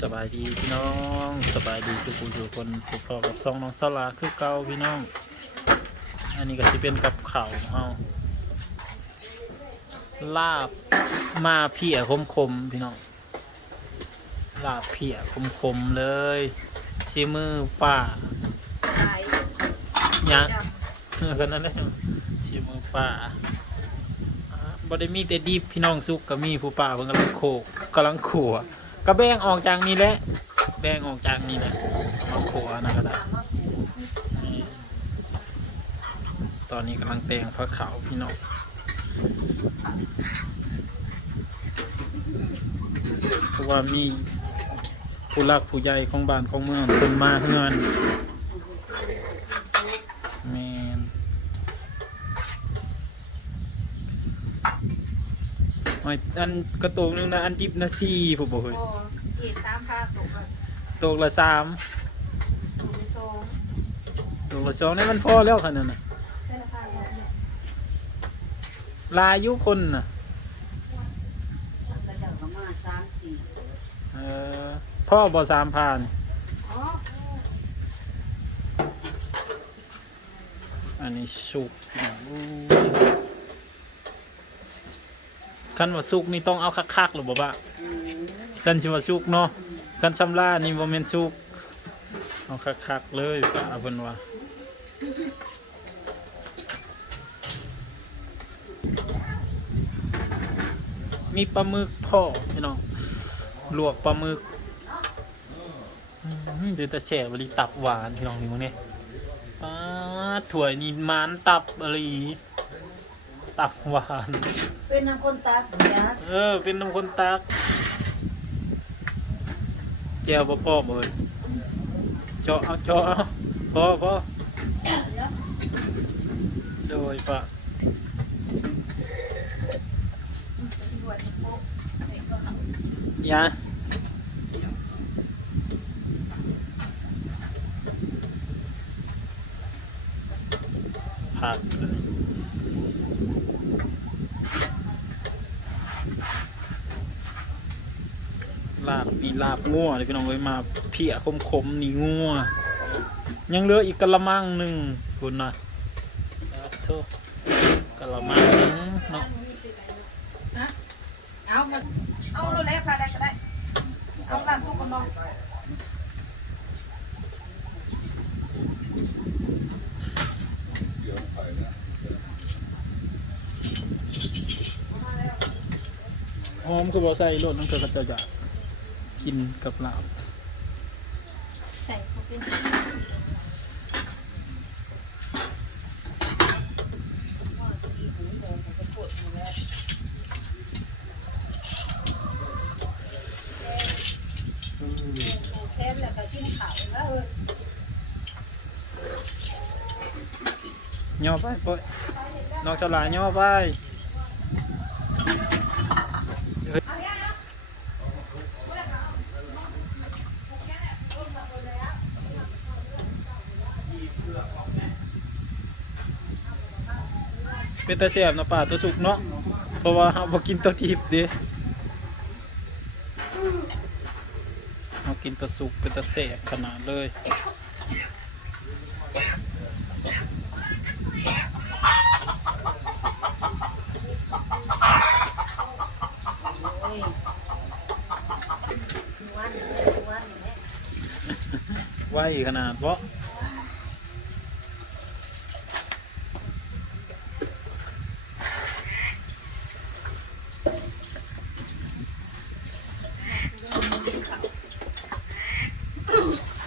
สบายดีพี่น้องสบายดีสุขุสุคนพบพอกับซองน้องสลาคือเก่าพี่น้อง อันนี้ก็จะเป็นกับข่าวเอาลาบมาเพียคมคมๆพี่น้องลาบเพียคมคมๆเลยชิมือป้าขายยังเออกันนั่นแหละชิมือป้าอ่าบ่ได้มีแต่ดีพี่น้องสุกก็มีผู้ป้าเพิ่นกำลังโขก กำลังขัวก็แบ่งออกจากนี้แหละแบ่งออกจากนี้แหละมาขัวนะก็ได้ตอนนี้กำลังแปลงพระเขาพี่น้องเพราะว่ามีผู้รักผู้ใหญ่ของบ้านของเมืองเพิ่นมาเฮือนแมน ไอ้อันกระโตกนึงนะอันดิบนะสี่ผมบอกเฮ้ยโอ้เห็ดสามผ้าตกอะโตกละสามตกไปสองโตกละสองนี่มันพอแล้วขนาดน่ะใช่ละผ้าเนี่ยลายยุคนน่ะกระเดาก็มาสามสี่เออพ่อบอสามพานอ๋ออันนี้สุกพี่น้องอู้ คันว่าสุกนี่ต้องเอาคักๆหรือบ่บะอืมสันชิว่าสุกเนาะคันซำลานี่บ่แม่นสุกเอาคักๆเลยป้าเพิ่นว่ามีปลาหมึกพ่อพี่น้องลวกปลาหมึกอืมเดี๋ยวแต่แช่บริตับหวานพี่น้องนี่มึงเนี่ยป้าดถ้วยนี่มันตับอะไร ตับหวาน เป็นน้ำคนตาอยากเออ เป็นน้ำคนตักแจวบ่พ่อบ่เลยเจาะเอาเจาะเอาพอพอโดยปะยาผัก ลาบมีลาบงัวเลยพี่น้องเอ้ยมาเพียคมคมๆนี่งัวยังเหลืออีกกะละมังหนึ่งคุณนะโทษกะละมังหนึ่งเนาะนะเอามันเอาโรเล็กผ้าได้ก็ได้เอาลามสุกกันบ้างหอมคือบ่ใส่รสน้ำเกลือก็จะจะ กินกับลาบใส่เขาเป็นแทนแล้วก็กินข้าวแล้วเออย่อไปปอยนอกจากหลายย่อไป เฮ้ยเป็นตาเสียบเนาะป่าตัวสุกเนาะเพราะว่าเราบ่กินตัวดิบเดิเรากินตัวสุกเป็นตาเสียบขนาดเลยโอ้ยวันวันแม่ไวขนาดเพราะ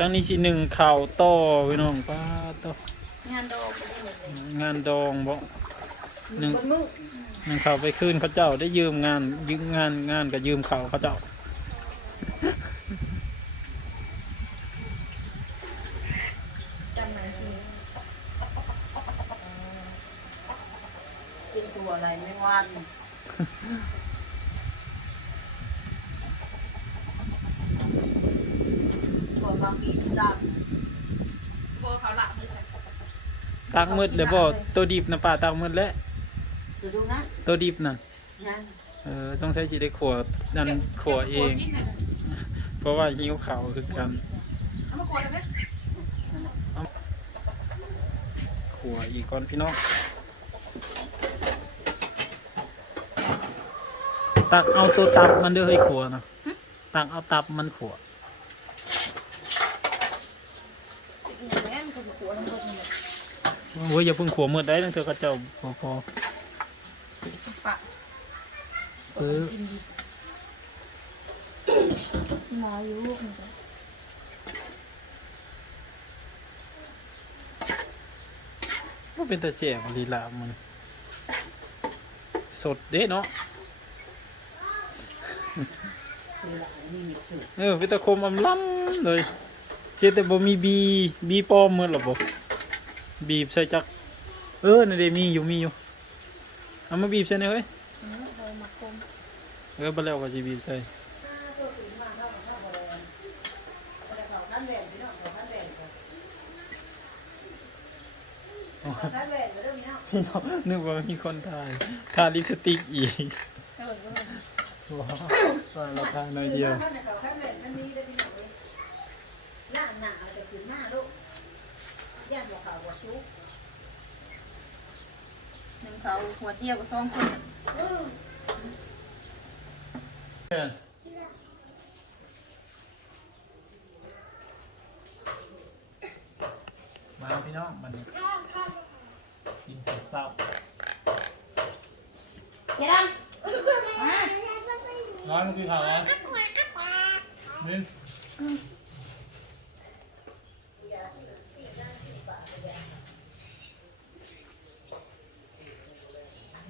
จังนี้สิหนึ่งข่าวต่อพี่น้องป้าต่องานโดมไม่ได้เลยงานดองบ่หนึ่งคนมือหนึ่งข่าวไปคืนเขาเจ้าได้ยืมงานยืมงานงานก็ยืมข่าวเขาเจ้า จำไหนที กินตัวอะไรไม่วันตัวบางทีด โบเขาหลับมือเลย ตักมืดเลยบ่ตัวดิบนะป้าตักมืดแล้วำจะดูนะตัวดิบนั่นยังเออต้องใช้สิได้ขวดนั่นขัวเอง เพราะว่าหิวเขาวคือกันเอามาขวดได้ไหมขัวอีกก่อนพี่น้องตักเอาตัวตับมันเด้อให้ขัวนะตักเอาตับมันขัวแม่นคนขวดทั้งหมดเลย โอ้ยอย่าเพิ่งขัวมืดได้นั่นเธอก็เจ้าพอพอปะเออกินดีหมออยู่ลูกมันจะมันเป็นแต่เสียงลีลามันสดเด้เนาะคือละนี่มีสูตรเออเป็นตะคมอำล้ำเลยเสียแต่บ่มีบีบีปลอมเหมือนหรอบ่ บีบใส่จัก เออนั่นเดมีอยู่มีอยู่เอามาบีบใส่หน่อยเฮ้ยเออโดยมาคมเออบ่แล้วก็สิบีบใส่ท่านแหวนพี่น้องท่านแหวนอ๋อท่านแหวนเรื่องนี้พี่น้องนึกว่ามีคนถ่ายทาลิปสติกอีกเออก็เลยว้าวว่าราคาหน่อยเดียวท่านเขาท่านแหวนท่านนี้ได้พี่น้องเลยหน้าหนาจะขึ้นหน้าลูก ย่านหัวขาวหัวชุกหนึ่งเขาหัวเดียวกับสองคนมาพี่น้องมันกินแต่เศร้าเจ๊ดำมาร้อนคือเขาแล้วนี่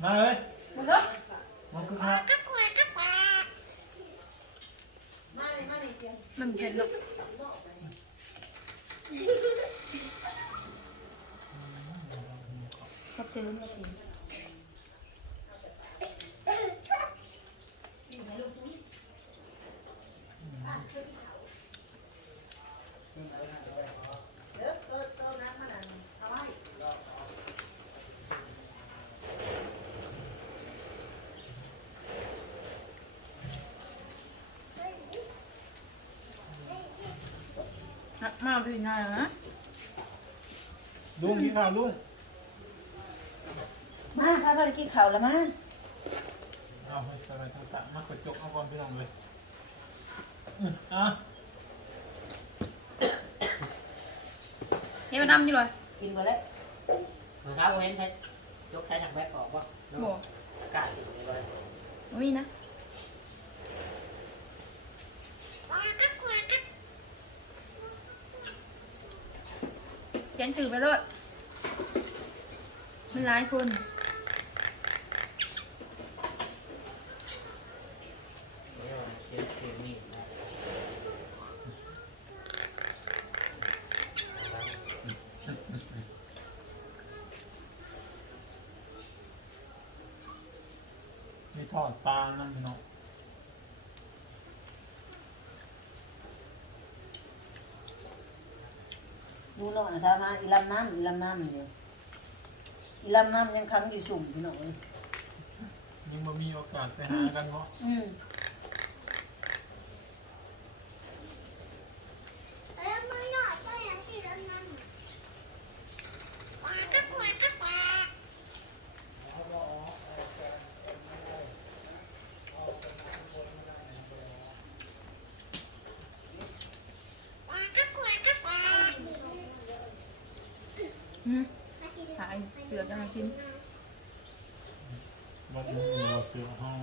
มาเลยมาเด้อมันคือเขามาเลยมาเลยเจียงมันเผ็ดลูกขอบเชิญมากินเด้อเออเต้านั้นมันเอาไว้ นะมาดูหน้านะลุงกินข้าวลุงมาพาไปกินข้าวแล้วมาเอาไปสบายตะมากระจกเอาก่อนพี่น้องเลยอื้ออะเฮ้ยมาดำนี่เลยกินมาแล้วมือเท้าเว้นเพชรยกใช้ทางแบ็คออกว่าโบ่อากาศอยู่เลยไม่มีนะ เขียนจื่อไปเลยมันหลายคนเขียนเขียนนี่นะมีทอดปลานั่นพี่น้อง ดูหน่อยถ้ามาอีลำน้ำอีลำน้ำอยู่อีลำน้ำยังค้างอยู่สุ่มพี่น้องเลยยังมามีโอกาสไปหากันเนาะ อืม อืมหาย เสือจังชิ้นวันนี้เราเจอห้อง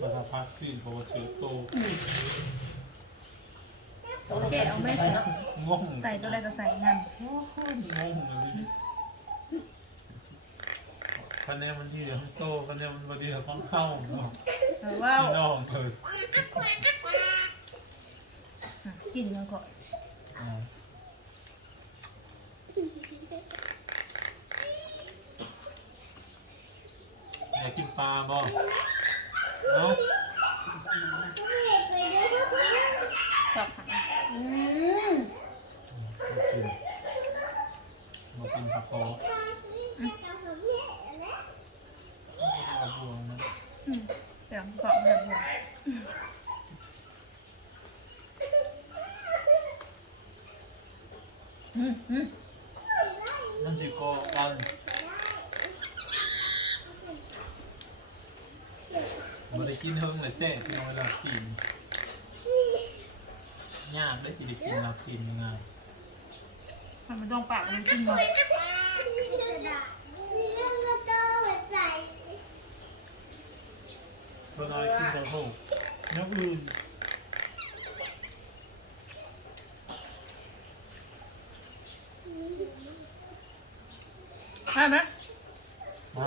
บรรพัดขึ้นเพราะว่าเจอโตแกะเอาไหมงงใส่ตัวใดก็ใส่นั่นงงเลยคะแนนมันที่เหลือของโตคะแนนมันบดีเหลือของเข้าเนาะเออว้าวพี่น้องเลยกินมันก่อน ปลาบ่เอ้าชอบค่ะอืมโอเคมากินผักโขมผักบัวนะอืมเดี๋ยวบอกเดี๋ยวบอกอืมอืม กินเฮิงเลยแซ่พี่น้องเวลากินยากได้สิได้กินเรากินยังไงมันไม่ต้องปากมันกินมาเพิ่นเอาไปกินกับโหนกอื่นใช่ไหมม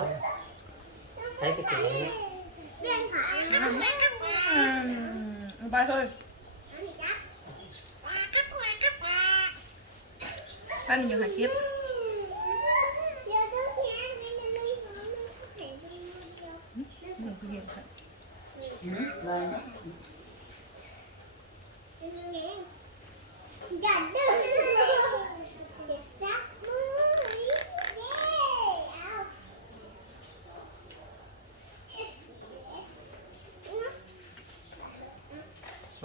ใช้ไปกิน เลยอืมไปเลยท่านอยู่หาเก็บหนึ่งคือเดียวค่ะ อย่าดื้อจับมือเย้เอ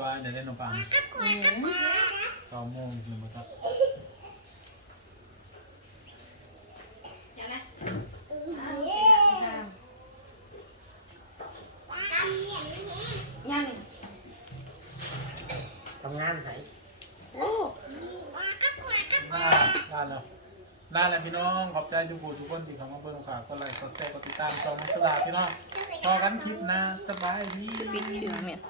า ซอยเดี๋ยวได้นมปังอืมสองโมงถึงมาครับเย้อ่ากำเนี่ยมันแห้งย่างนี่ทำงานไหนโอ้ลาลาแล้วลาแล้วพี่น้อง ขอบใจทุกผู้ทุกคนที่เข้ามาเบิ่งฝากกดไลค์กดแชร์กดติดตามช่องมัสลาพี่น้องพอกันคลิปหน้าสบายดีปิดเชือกเนี่ย